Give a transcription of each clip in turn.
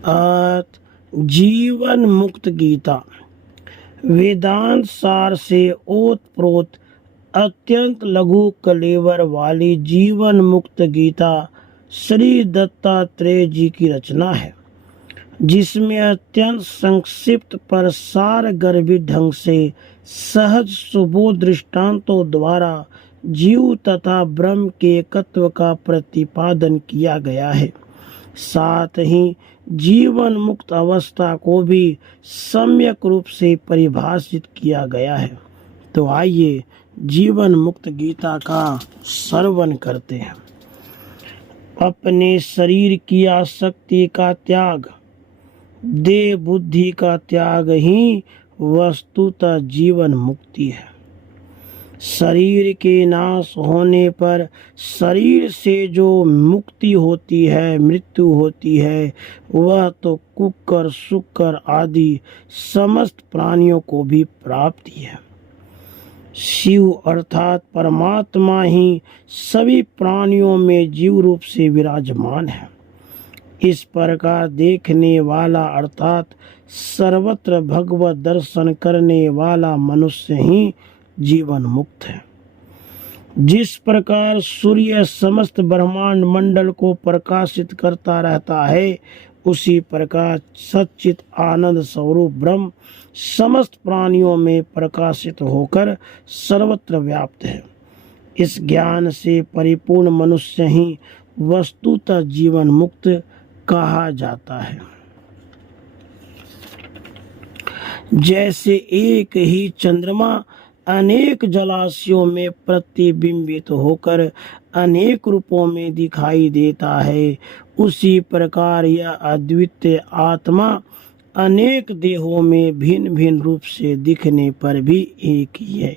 अर्थ जीवन मुक्त गीता वेदांत सार से ओतप्रोत अत्यंत लघु कलेवर वाली जीवन मुक्त गीता श्री दत्तात्रेय जी की रचना है, जिसमें अत्यंत संक्षिप्त पर सार गर्भित ढंग से सहज सुबोध दृष्टांतों द्वारा जीव तथा ब्रह्म के एकत्व का प्रतिपादन किया गया है। साथ ही जीवन मुक्त अवस्था को भी सम्यक रूप से परिभाषित किया गया है। तो आइए जीवन मुक्त गीता का श्रवण करते हैं। अपने शरीर की आसक्ति का त्याग, देह बुद्धि का त्याग ही वस्तुतः जीवन मुक्ति है। शरीर के नाश होने पर शरीर से जो मुक्ति होती है, मृत्यु होती है, वह तो कुक्कर शुक्र आदि समस्त प्राणियों को भी प्राप्ति है। शिव अर्थात परमात्मा ही सभी प्राणियों में जीव रूप से विराजमान है। इस प्रकार देखने वाला अर्थात सर्वत्र भगवत दर्शन करने वाला मनुष्य ही जीवन मुक्त है। जिस प्रकार सूर्य समस्त ब्रह्मांड मंडल को प्रकाशित करता रहता है, उसी प्रकार सच्चित आनंद स्वरूप ब्रह्म समस्त प्राणियों में प्रकाशित होकर सर्वत्र व्याप्त है। इस ज्ञान से परिपूर्ण मनुष्य ही वस्तुतः जीवन मुक्त कहा जाता है। जैसे एक ही चंद्रमा अनेक जलाशयों में प्रतिबिंबित होकर अनेक रूपों में दिखाई देता है, उसी प्रकार यह अद्वितीय आत्मा अनेक देहों में भिन्न भिन्न रूप से दिखने पर भी एक ही है।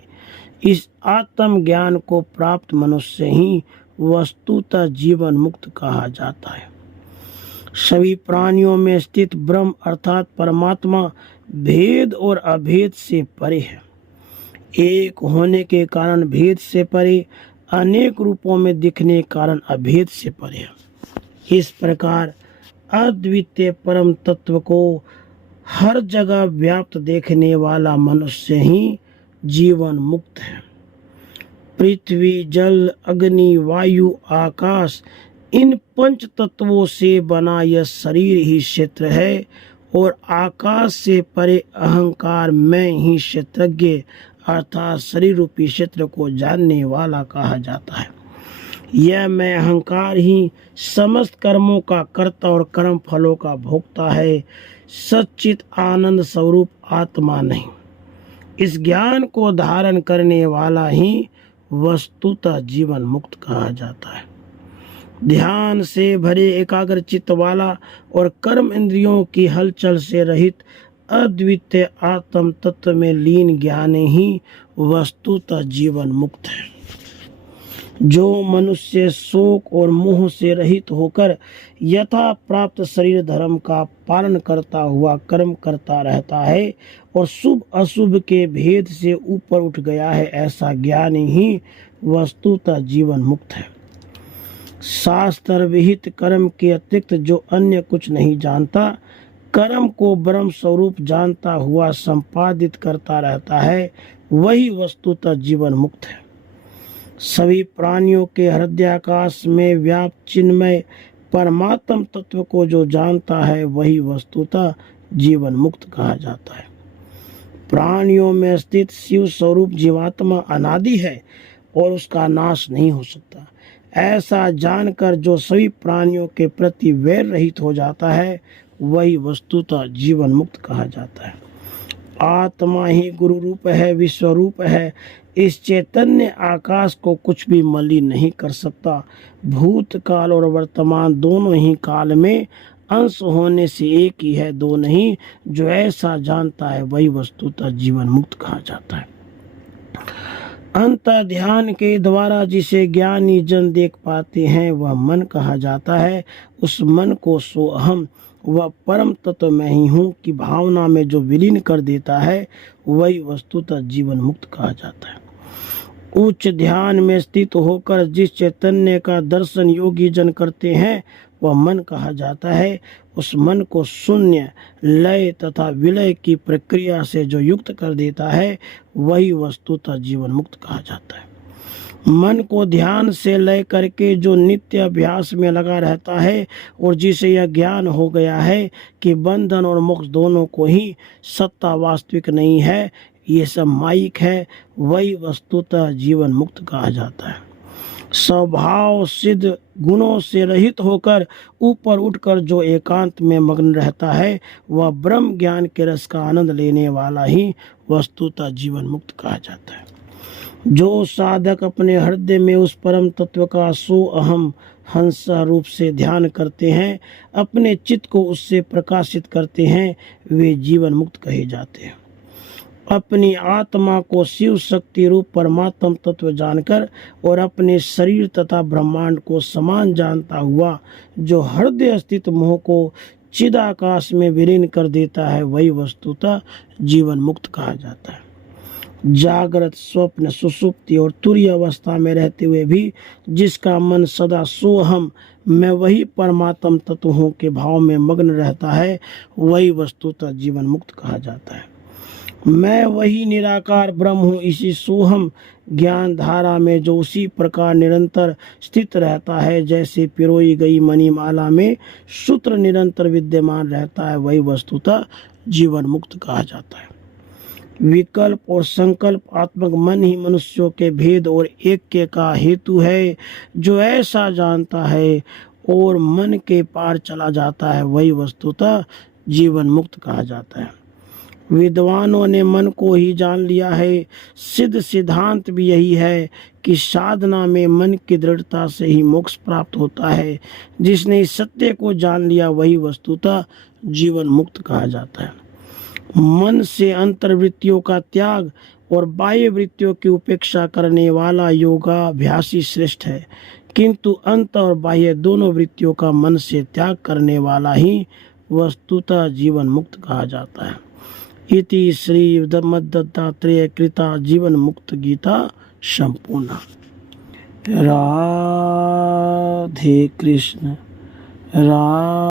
इस आत्म ज्ञान को प्राप्त मनुष्य ही वस्तुतः जीवन मुक्त कहा जाता है। सभी प्राणियों में स्थित ब्रह्म अर्थात परमात्मा भेद और अभेद से परे है। एक होने के कारण भेद से परे, अनेक रूपों में दिखने के कारण अभेद से परे है। इस प्रकार अद्वितीय परम तत्व को हर जगह व्याप्त देखने वाला मनुष्य ही जीवन मुक्त है। पृथ्वी, जल, अग्नि, वायु, आकाश, इन पंच तत्वों से बना यह शरीर ही क्षेत्र है और आकाश से परे अहंकार मैं ही क्षेत्रज्ञ अर्थात शरीर रूपी क्षेत्र को जानने वाला कहा जाता है। यह मैं अहंकार ही समस्त कर्मों का कर्ता और कर्म फलों का भोक्ता है, सच्चित आनंद स्वरूप आत्मा नहीं। इस ज्ञान को धारण करने वाला ही वस्तुतः जीवन मुक्त कहा जाता है। ध्यान से भरे एकाग्र चित्त वाला और कर्म इंद्रियों की हलचल से रहित अद्वितीय आत्म तत्व में लीन ज्ञान ही वस्तुतः जीवन मुक्त है। जो मनुष्य शोक और मोह से रहित होकर यथा प्राप्त शरीर धर्म का पालन करता हुआ कर्म करता रहता है और शुभ अशुभ के भेद से ऊपर उठ गया है, ऐसा ज्ञान ही वस्तुतः जीवन मुक्त है। शास्त्र विहित कर्म के अतिरिक्त जो अन्य कुछ नहीं जानता, कर्म को ब्रह्म स्वरूप जानता हुआ संपादित करता रहता है, वही वस्तुतः जीवन मुक्त है। सभी प्राणियों के हृदयाकाश में व्याप्त चिन्मय परमात्म तत्व को जो जानता है, वही वस्तुतः जीवन मुक्त कहा जाता है। प्राणियों में स्थित शिव स्वरूप जीवात्मा अनादि है और उसका नाश नहीं हो सकता। ऐसा जानकर जो सभी प्राणियों के प्रति वैर रहित हो जाता है, वही वस्तुतः जीवन मुक्त कहा जाता है। आत्मा ही गुरु रूप है, विश्व रूप है। इस चैतन्य आकाश को कुछ भी मलिन नहीं कर सकता। भूतकाल और वर्तमान दोनों ही काल में अंश होने से एक ही है, दो नहीं। जो ऐसा जानता है, वही वस्तुतः जीवन मुक्त कहा जाता है। अंत ध्यान के द्वारा जिसे ज्ञानी जन देख पाते हैं, वह मन कहा जाता है। उस मन को सो अहम वह परम तत्व मैं ही हूँ की भावना में जो विलीन कर देता है, वही वस्तुतः जीवन मुक्त कहा जाता है। उच्च ध्यान में स्थित होकर जिस चैतन्य का दर्शन योगी जन करते हैं, वह मन कहा जाता है। उस मन को शून्य, लय तथा विलय की प्रक्रिया से जो युक्त कर देता है वही वस्तुतः जीवन मुक्त कहा जाता है। मन को ध्यान से लय करके जो नित्य अभ्यास में लगा रहता है और जिसे यह ज्ञान हो गया है कि बंधन और मोक्ष दोनों को ही सत्ता वास्तविक नहीं है, ये सब माइक है, वही वस्तुतः जीवन मुक्त कहा जाता है। स्वभाव सिद्ध गुणों से रहित होकर ऊपर उठकर जो एकांत में मग्न रहता है वह ब्रह्म ज्ञान के रस का आनंद लेने वाला ही वस्तुतः जीवन मुक्त कहा जाता है। जो साधक अपने हृदय में उस परम तत्व का सो अहम हंस रूप से ध्यान करते हैं, अपने चित्त को उससे प्रकाशित करते हैं, वे जीवन मुक्त कहे जाते हैं। अपनी आत्मा को शिव शक्ति रूप परमात्म तत्व जानकर और अपने शरीर तथा ब्रह्मांड को समान जानता हुआ जो हृदय स्थित मोह को चिदाकाश में विलीन कर देता है वही वस्तुतः जीवन मुक्त कहा जाता है। जागृत, स्वप्न, सुषुप्ति और तुरीय अवस्था में रहते हुए भी जिसका मन सदा सोहम मैं वही परमात्म तत्व हूँ के भाव में मग्न रहता है वही वस्तुतः जीवन मुक्त कहा जाता है। मैं वही निराकार ब्रह्म हूँ, इसी सोहम ज्ञान धारा में जो उसी प्रकार निरंतर स्थित रहता है जैसे पिरोई गई मणिमाला में सूत्र निरंतर विद्यमान रहता है वही वस्तुतः जीवन मुक्त कहा जाता है। विकल्प और संकल्प आत्मक मन ही मनुष्यों के भेद और ऐक्य का हेतु है। जो ऐसा जानता है और मन के पार चला जाता है वही वस्तुतः जीवन मुक्त कहा जाता है। विद्वानों ने मन को ही जान लिया है। सिद्ध सिद्धांत भी यही है कि साधना में मन की दृढ़ता से ही मोक्ष प्राप्त होता है। जिसने इस सत्य को जान लिया वही वस्तुतः जीवन मुक्त कहा जाता है। मन से अंतर्वृत्तियों का त्याग और बाह्य वृत्तियों की उपेक्षा करने वाला योगाभ्यासी श्रेष्ठ है, किंतु अंत और बाह्य दोनों वृत्तियों का मन से त्याग करने वाला ही वस्तुतः जीवन मुक्त कहा जाता है। इति श्री मद्दत्तात्रेय कृता जीवन मुक्त गीता संपूर्णा। राधे कृष्ण।